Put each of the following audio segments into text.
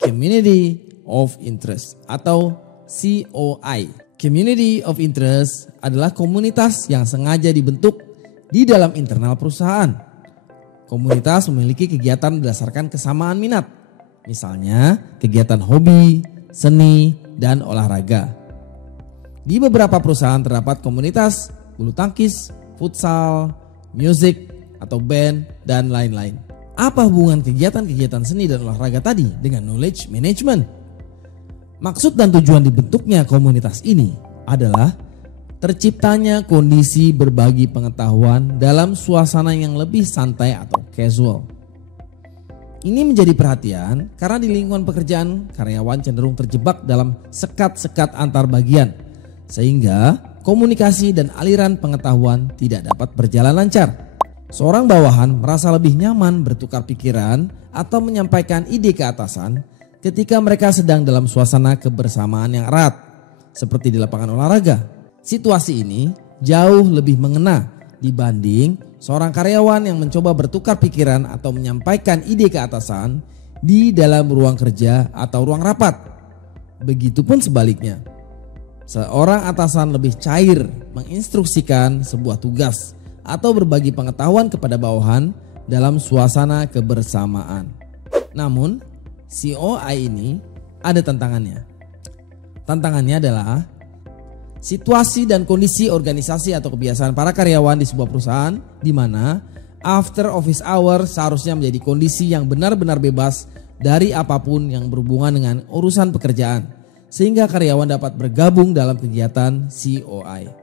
Community of Interest atau COI. Community of Interest adalah komunitas yang sengaja dibentuk di dalam internal perusahaan. Komunitas memiliki kegiatan berdasarkan kesamaan minat. Misalnya kegiatan hobi, seni, dan olahraga. Di beberapa perusahaan terdapat komunitas bulu tangkis, futsal, musik atau band, dan lain-lain. Apa hubungan kegiatan-kegiatan seni dan olahraga tadi dengan knowledge management? Maksud dan tujuan dibentuknya komunitas ini adalah terciptanya kondisi berbagi pengetahuan dalam suasana yang lebih santai atau casual. Ini menjadi perhatian karena di lingkungan pekerjaan karyawan cenderung terjebak dalam sekat-sekat antar bagian, sehingga komunikasi dan aliran pengetahuan tidak dapat berjalan lancar. Seorang bawahan merasa lebih nyaman bertukar pikiran atau menyampaikan ide ke atasan ketika mereka sedang dalam suasana kebersamaan yang erat, seperti di lapangan olahraga. Situasi ini jauh lebih mengena dibanding seorang karyawan yang mencoba bertukar pikiran atau menyampaikan ide ke atasan di dalam ruang kerja atau ruang rapat. Begitupun sebaliknya, seorang atasan lebih cair menginstruksikan sebuah tugas atau berbagi pengetahuan kepada bawahan dalam suasana kebersamaan. Namun, COI ini ada tantangannya. Tantangannya adalah situasi dan kondisi organisasi atau kebiasaan para karyawan di sebuah perusahaan di mana after office hour seharusnya menjadi kondisi yang benar-benar bebas dari apapun yang berhubungan dengan urusan pekerjaan, sehingga karyawan dapat bergabung dalam kegiatan COI.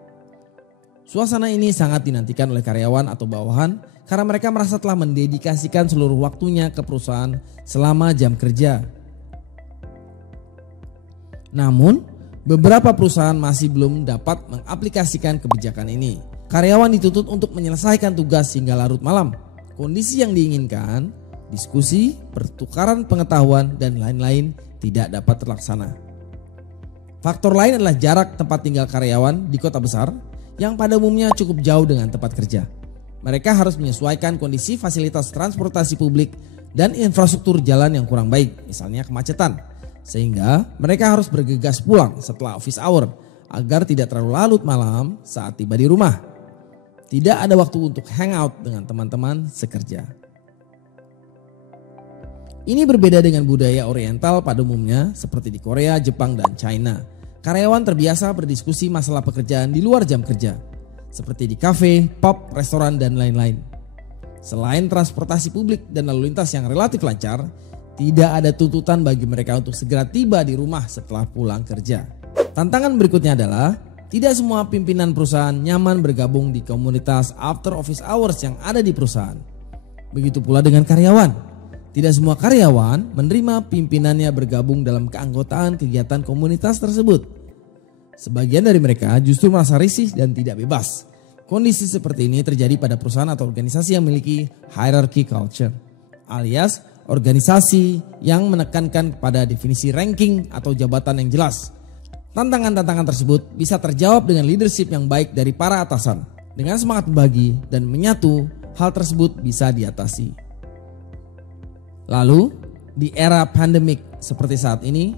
Suasana ini sangat dinantikan oleh karyawan atau bawahan karena mereka merasa telah mendedikasikan seluruh waktunya ke perusahaan selama jam kerja. Namun, beberapa perusahaan masih belum dapat mengaplikasikan kebijakan ini. Karyawan dituntut untuk menyelesaikan tugas hingga larut malam. Kondisi yang diinginkan, diskusi, pertukaran pengetahuan, dan lain-lain tidak dapat terlaksana. Faktor lain adalah jarak tempat tinggal karyawan di kota besar yang pada umumnya cukup jauh dengan tempat kerja. Mereka harus menyesuaikan kondisi fasilitas transportasi publik dan infrastruktur jalan yang kurang baik, misalnya kemacetan. Sehingga mereka harus bergegas pulang setelah office hour agar tidak terlalu larut malam saat tiba di rumah. Tidak ada waktu untuk hangout dengan teman-teman sekerja. Ini berbeda dengan budaya oriental pada umumnya seperti di Korea, Jepang, dan China. Karyawan terbiasa berdiskusi masalah pekerjaan di luar jam kerja, seperti di kafe, pub, restoran, dan lain-lain. Selain transportasi publik dan lalu lintas yang relatif lancar, tidak ada tuntutan bagi mereka untuk segera tiba di rumah setelah pulang kerja. Tantangan berikutnya adalah tidak semua pimpinan perusahaan nyaman bergabung di komunitas after office hours yang ada di perusahaan. Begitu pula dengan karyawan. Tidak semua karyawan menerima pimpinannya bergabung dalam keanggotaan kegiatan komunitas tersebut. Sebagian dari mereka justru merasa risih dan tidak bebas. Kondisi seperti ini terjadi pada perusahaan atau organisasi yang memiliki hierarchy culture, alias organisasi yang menekankan pada definisi ranking atau jabatan yang jelas. Tantangan-tantangan tersebut bisa terjawab dengan leadership yang baik dari para atasan. Dengan semangat berbagi dan menyatu, hal tersebut bisa diatasi. Lalu, di era pandemik seperti saat ini,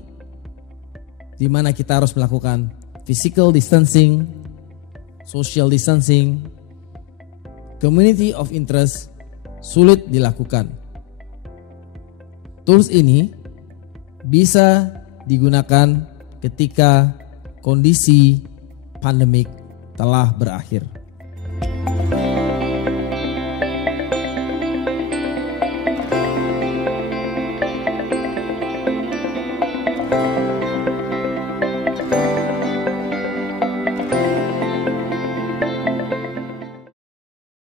di mana kita harus melakukan physical distancing, social distancing, community of interest sulit dilakukan. Tools ini bisa digunakan ketika kondisi pandemik telah berakhir.